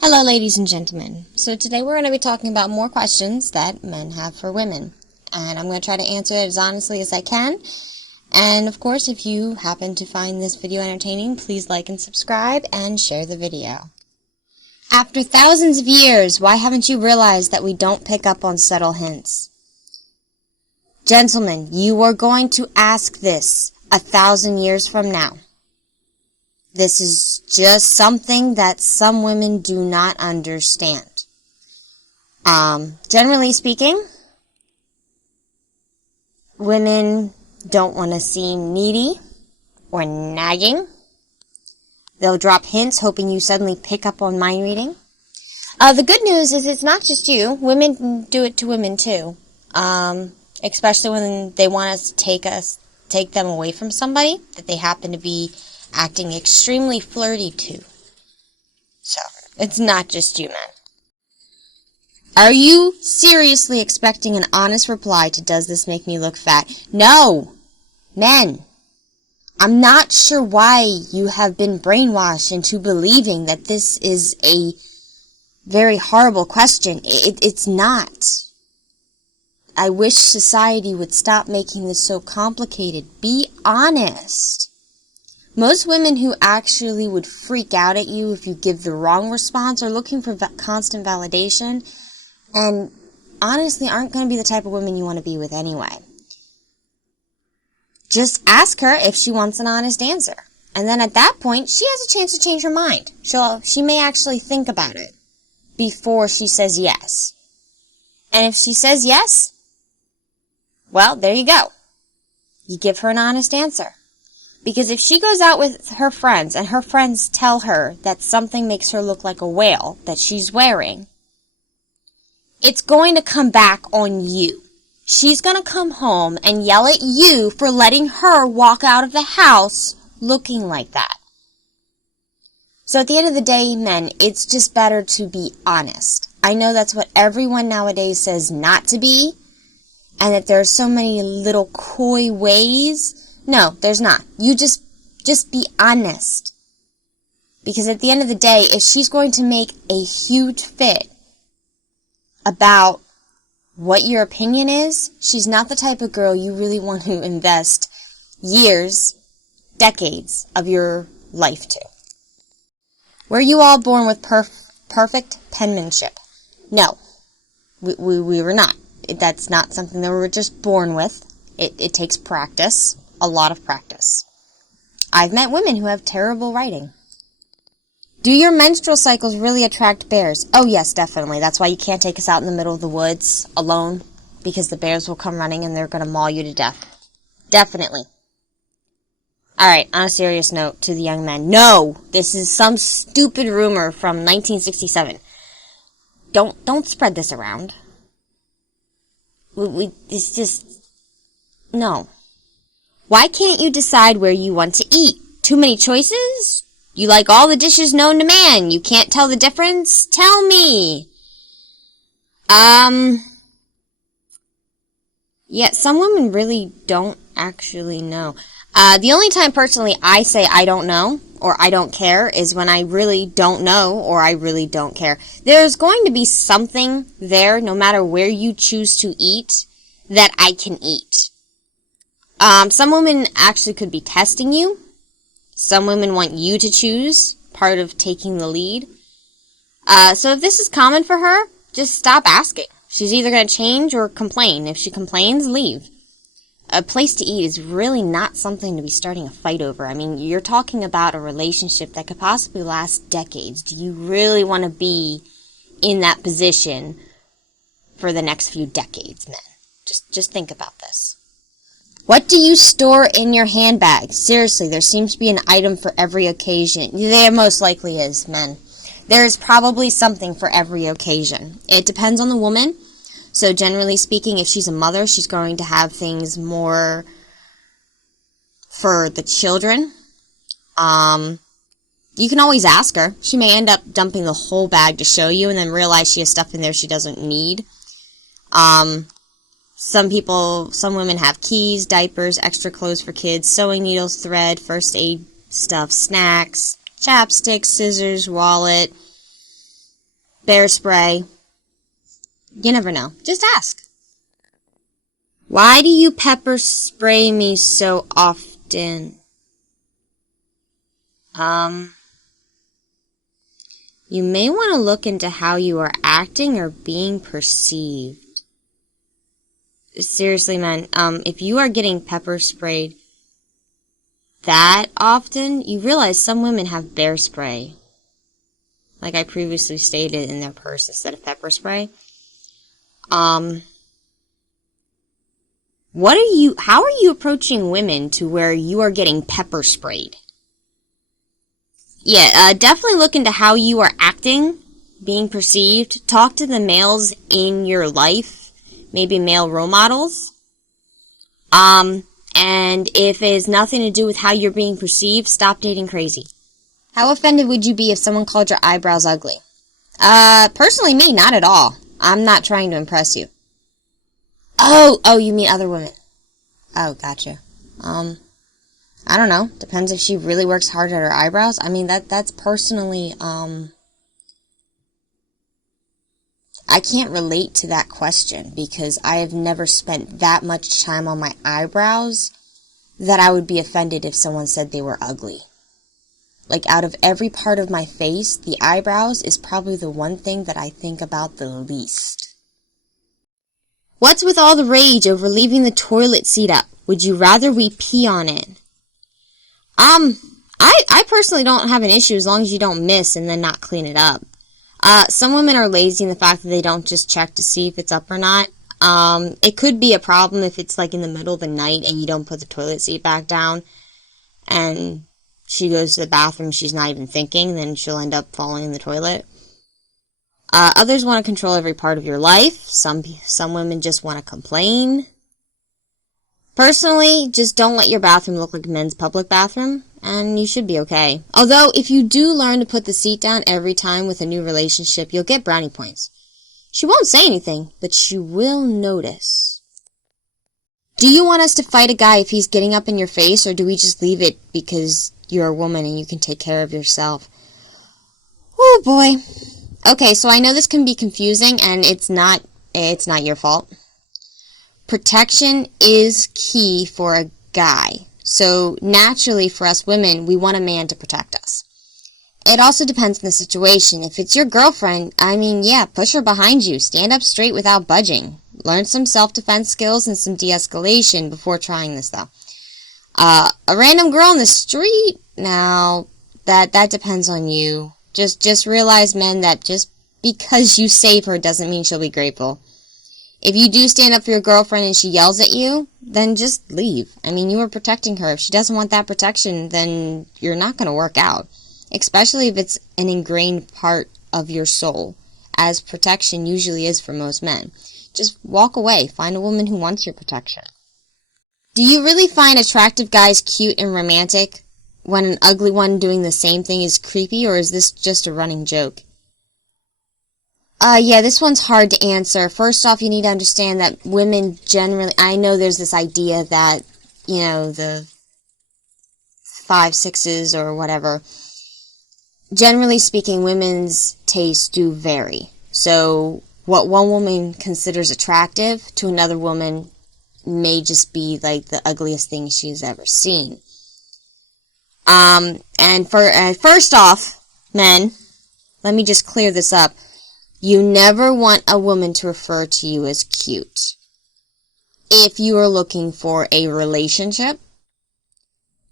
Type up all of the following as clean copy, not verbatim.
Hello, ladies and gentlemen. So today we're going to be talking about more questions that men have for women. And I'm going to try to answer it as honestly as I can. And of course, if you happen to find this video entertaining, please like and subscribe and share the video. After thousands of years, why haven't you realized that we don't pick up on subtle hints? Gentlemen, you are going to ask this 1,000 years from now. This is just something that some women do not understand. Generally speaking, women don't want to seem needy or nagging. They'll drop hints hoping you suddenly pick up on mind reading. The good news is it's not just you. Women do it to women too. Especially when they want us to take them away from somebody that they happen to be acting extremely flirty to. So, it's not just you, men. Are you seriously expecting an honest reply to "Does this make me look fat?" No! Men! I'm not sure why you have been brainwashed into believing that this is a very horrible question. It's not. I wish society would stop making this so complicated. Be honest. Most women who actually would freak out at you if you give the wrong response are looking for constant validation and honestly aren't going to be the type of women you want to be with anyway. Just ask her if she wants an honest answer. And then at that point, she has a chance to change her mind. She may actually think about it before she says yes. And if she says yes, well, there you go. You give her an honest answer. Because if she goes out with her friends and her friends tell her that something makes her look like a whale that she's wearing, it's going to come back on you. She's going to come home and yell at you for letting her walk out of the house looking like that. So at the end of the day, men, it's just better to be honest. I know that's what everyone nowadays says not to be, and that there are so many little coy ways. No, there's not. You just be honest. Because at the end of the day, if she's going to make a huge fit about what your opinion is, she's not the type of girl you really want to invest years, decades of your life to. Were you all born with perfect penmanship? No, we were not. That's not something that we were just born with. It takes practice. A lot of practice. I've met women who have terrible writing. Do your menstrual cycles really attract bears? Oh yes, definitely. That's why you can't take us out in the middle of the woods alone, because the bears will come running and they're going to maul you to death. Definitely. Alright, on a serious note to the young men. No! This is some stupid rumor from 1967. Don't spread this around. It's just... No. Why can't you decide where you want to eat? Too many choices? You like all the dishes known to man. You can't tell the difference? Tell me. Yeah, some women really don't actually know. The only time personally I say I don't know or I don't care is when I really don't know or I really don't care. There's going to be something there, no matter where you choose to eat, that I can eat. Some women actually could be testing you. Some women want you to choose, part of taking the lead. So if this is common for her, just stop asking. She's either going to change or complain. If she complains, leave. A place to eat is really not something to be starting a fight over. I mean, you're talking about a relationship that could possibly last decades. Do you really want to be in that position for the next few decades, men? Just think about this. What do you store in your handbag? Seriously, there seems to be an item for every occasion. There most likely is, men. There is probably something for every occasion. It depends on the woman. So generally speaking, if she's a mother, she's going to have things more for the children. You can always ask her. She may end up dumping the whole bag to show you and then realize she has stuff in there she doesn't need. Some women have keys, diapers, extra clothes for kids, sewing needles, thread, first aid stuff, snacks, chapsticks, scissors, wallet, bear spray. You never know. Just ask. Why do you pepper spray me so often? You may want to look into how you are acting or being perceived. Seriously, man, if you are getting pepper sprayed that often, you realize some women have bear spray, like I previously stated, in their purse instead of pepper spray. How are you approaching women to where you are getting pepper sprayed? Yeah, definitely look into how you are acting, being perceived. Talk to the males in your life, maybe male role models. And if it has nothing to do with how you're being perceived, stop dating crazy. How offended would you be if someone called your eyebrows ugly? Personally, me, not at all. I'm not trying to impress you. Oh, you mean other women. Oh, gotcha. I don't know. Depends if she really works hard at her eyebrows. I mean, that's personally, I can't relate to that question because I have never spent that much time on my eyebrows that I would be offended if someone said they were ugly. Like, out of every part of my face, the eyebrows is probably the one thing that I think about the least. What's with all the rage over leaving the toilet seat up? Would you rather we pee on it? I personally don't have an issue as long as you don't miss and then not clean it up. Some women are lazy in the fact that they don't just check to see if it's up or not. It could be a problem if it's like in the middle of the night and you don't put the toilet seat back down and she goes to the bathroom, she's not even thinking, then she'll end up falling in the toilet. Others want to control every part of your life. Some women just want to complain. Personally, just don't let your bathroom look like a men's public bathroom, and you should be okay. Although, if you do learn to put the seat down every time with a new relationship, you'll get brownie points. She won't say anything, but she will notice. Do you want us to fight a guy if he's getting up in your face, or do we just leave it because you're a woman and you can take care of yourself? Oh boy. Okay, so I know this can be confusing, and it's not your fault. Protection is key for a guy. So naturally for us women, we want a man to protect us. It also depends on the situation. If it's your girlfriend, I mean, yeah, push her behind you. Stand up straight without budging. Learn some self-defense skills and some de-escalation before trying this, though. A random girl in the street? Now, that depends on you. Just realize, men, that just because you save her doesn't mean she'll be grateful. If you do stand up for your girlfriend and she yells at you, then just leave. I mean, you are protecting her. If she doesn't want that protection, then you're not going to work out. Especially if it's an ingrained part of your soul, as protection usually is for most men. Just walk away. Find a woman who wants your protection. Do you really find attractive guys cute and romantic when an ugly one doing the same thing is creepy, or is this just a running joke? Yeah, this one's hard to answer. First off, you need to understand that women generally, I know there's this idea that, you know, the 5'6" or whatever, generally speaking, women's tastes do vary. So, what one woman considers attractive to another woman may just be like the ugliest thing she's ever seen. First off, men, let me just clear this up. You never want a woman to refer to you as cute. If you are looking for a relationship,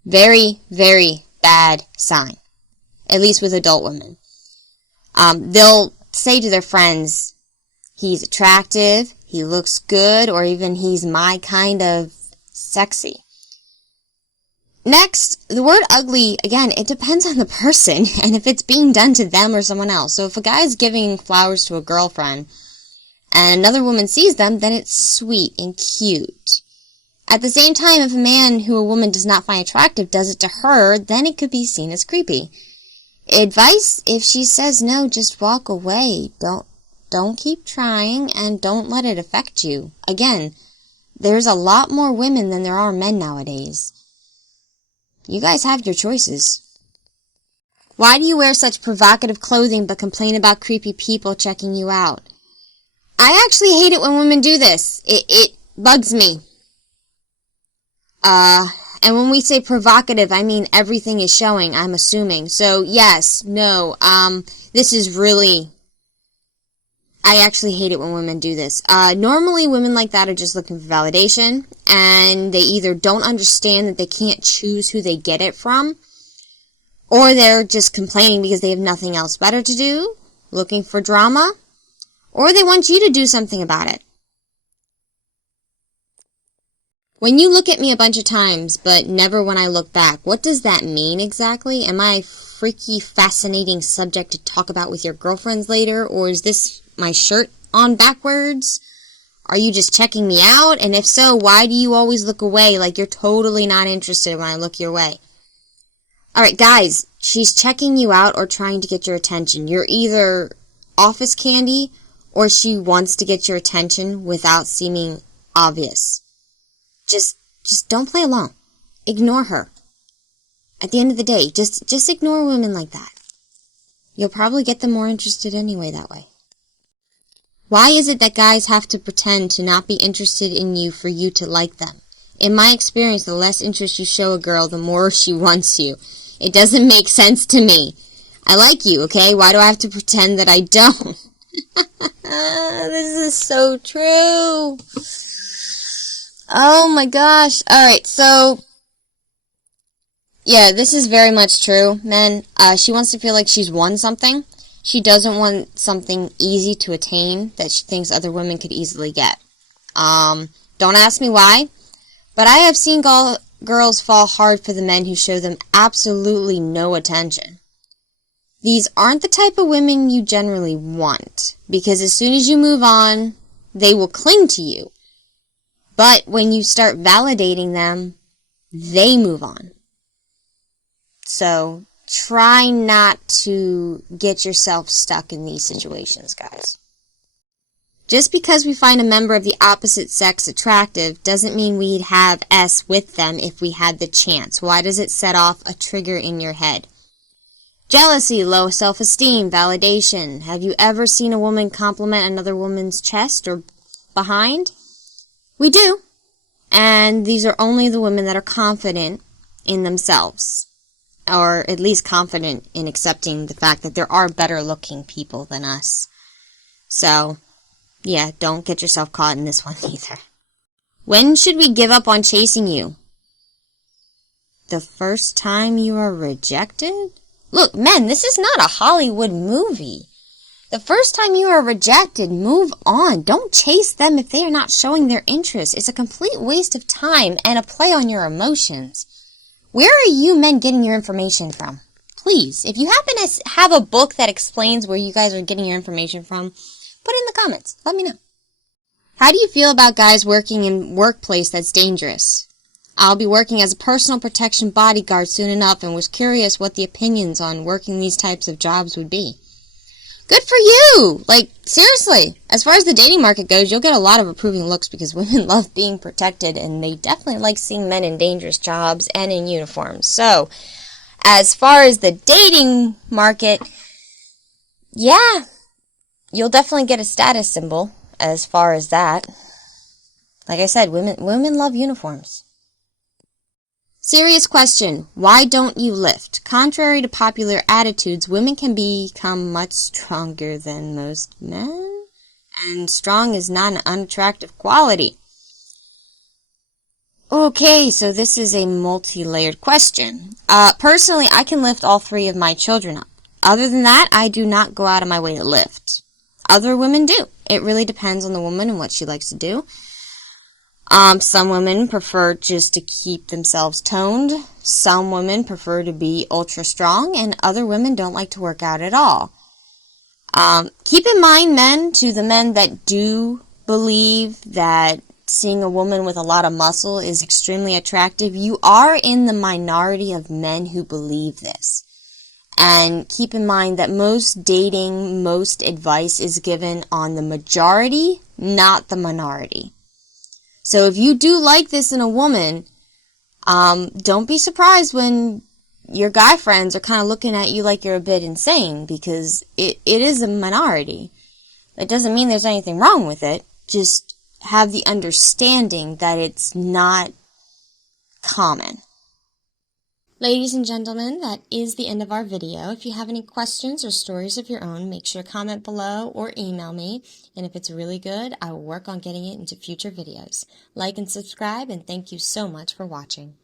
very, very bad sign. At least with adult women. They'll say to their friends, he's attractive, he looks good, or even he's my kind of sexy. Next, the word ugly, again, it depends on the person and if it's being done to them or someone else. So if a guy is giving flowers to a girlfriend and another woman sees them, then it's sweet and cute. At the same time, if a man who a woman does not find attractive does it to her, then it could be seen as creepy. Advice, if she says no, just walk away. Don't keep trying and don't let it affect you. Again, there's a lot more women than there are men nowadays. You guys have your choices. Why do you wear such provocative clothing but complain about creepy people checking you out? I actually hate it when women do this. It bugs me. And when we say provocative, I mean everything is showing, I'm assuming. So, yes, no, this is really... I actually hate it when women do this. Normally, women like that are just looking for validation, and they either don't understand that they can't choose who they get it from, or they're just complaining because they have nothing else better to do, looking for drama, or they want you to do something about it. When you look at me a bunch of times, but never when I look back, what does that mean exactly? Am I a freaky, fascinating subject to talk about with your girlfriends later, or is this my shirt on backwards? Are you just checking me out? And if so, why do you always look away like you're totally not interested when I look your way? Alright, guys, she's checking you out or trying to get your attention. You're either office candy or she wants to get your attention without seeming obvious. Just don't play along. Ignore her. At the end of the day, just ignore women like that. You'll probably get them more interested anyway that way. Why is it that guys have to pretend to not be interested in you for you to like them? In my experience, the less interest you show a girl, the more she wants you. It doesn't make sense to me. I like you, okay? Why do I have to pretend that I don't? This is so true. Oh my gosh. Alright, so... yeah, this is very much true, men. She wants to feel like she's won something. She doesn't want something easy to attain that she thinks other women could easily get. Don't ask me why, but I have seen girls fall hard for the men who show them absolutely no attention. These aren't the type of women you generally want, because as soon as you move on, they will cling to you. But when you start validating them, they move on. So, try not to get yourself stuck in these situations, guys. Just because we find a member of the opposite sex attractive doesn't mean we'd have S with them if we had the chance. Why does it set off a trigger in your head? Jealousy, low self-esteem, validation. Have you ever seen a woman compliment another woman's chest or behind? We do. And these are only the women that are confident in themselves. Or at least confident in accepting the fact that there are better looking people than us. So, yeah, don't get yourself caught in this one either. When should we give up on chasing you? The first time you are rejected? Look, men, this is not a Hollywood movie. The first time you are rejected, move on. Don't chase them if they are not showing their interest. It's a complete waste of time and a play on your emotions. Where are you men getting your information from? Please, if you happen to have a book that explains where you guys are getting your information from, put it in the comments. Let me know. How do you feel about guys working in workplace that's dangerous? I'll be working as a personal protection bodyguard soon enough and was curious what the opinions on working these types of jobs would be. Good for you! Like, seriously, as far as the dating market goes, you'll get a lot of approving looks because women love being protected and they definitely like seeing men in dangerous jobs and in uniforms. So, as far as the dating market, yeah, you'll definitely get a status symbol as far as that. Like I said, women love uniforms. Serious question. Why don't you lift? Contrary to popular attitudes, women can become much stronger than most men. And strong is not an unattractive quality. Okay, so this is a multi-layered question. Personally, I can lift all 3 of my children up. Other than that, I do not go out of my way to lift. Other women do. It really depends on the woman and what she likes to do. Some women prefer just to keep themselves toned. Some women prefer to be ultra strong, and other women don't like to work out at all. Keep in mind, men, to the men that do believe that seeing a woman with a lot of muscle is extremely attractive, you are in the minority of men who believe this. And keep in mind that most dating, most advice is given on the majority, not the minority. So if you do like this in a woman, don't be surprised when your guy friends are kind of looking at you like you're a bit insane, because it is a minority. That doesn't mean there's anything wrong with it. Just have the understanding that it's not common. Ladies and gentlemen, that is the end of our video. If you have any questions or stories of your own, make sure to comment below or email me. And if it's really good, I will work on getting it into future videos. Like and subscribe, and thank you so much for watching.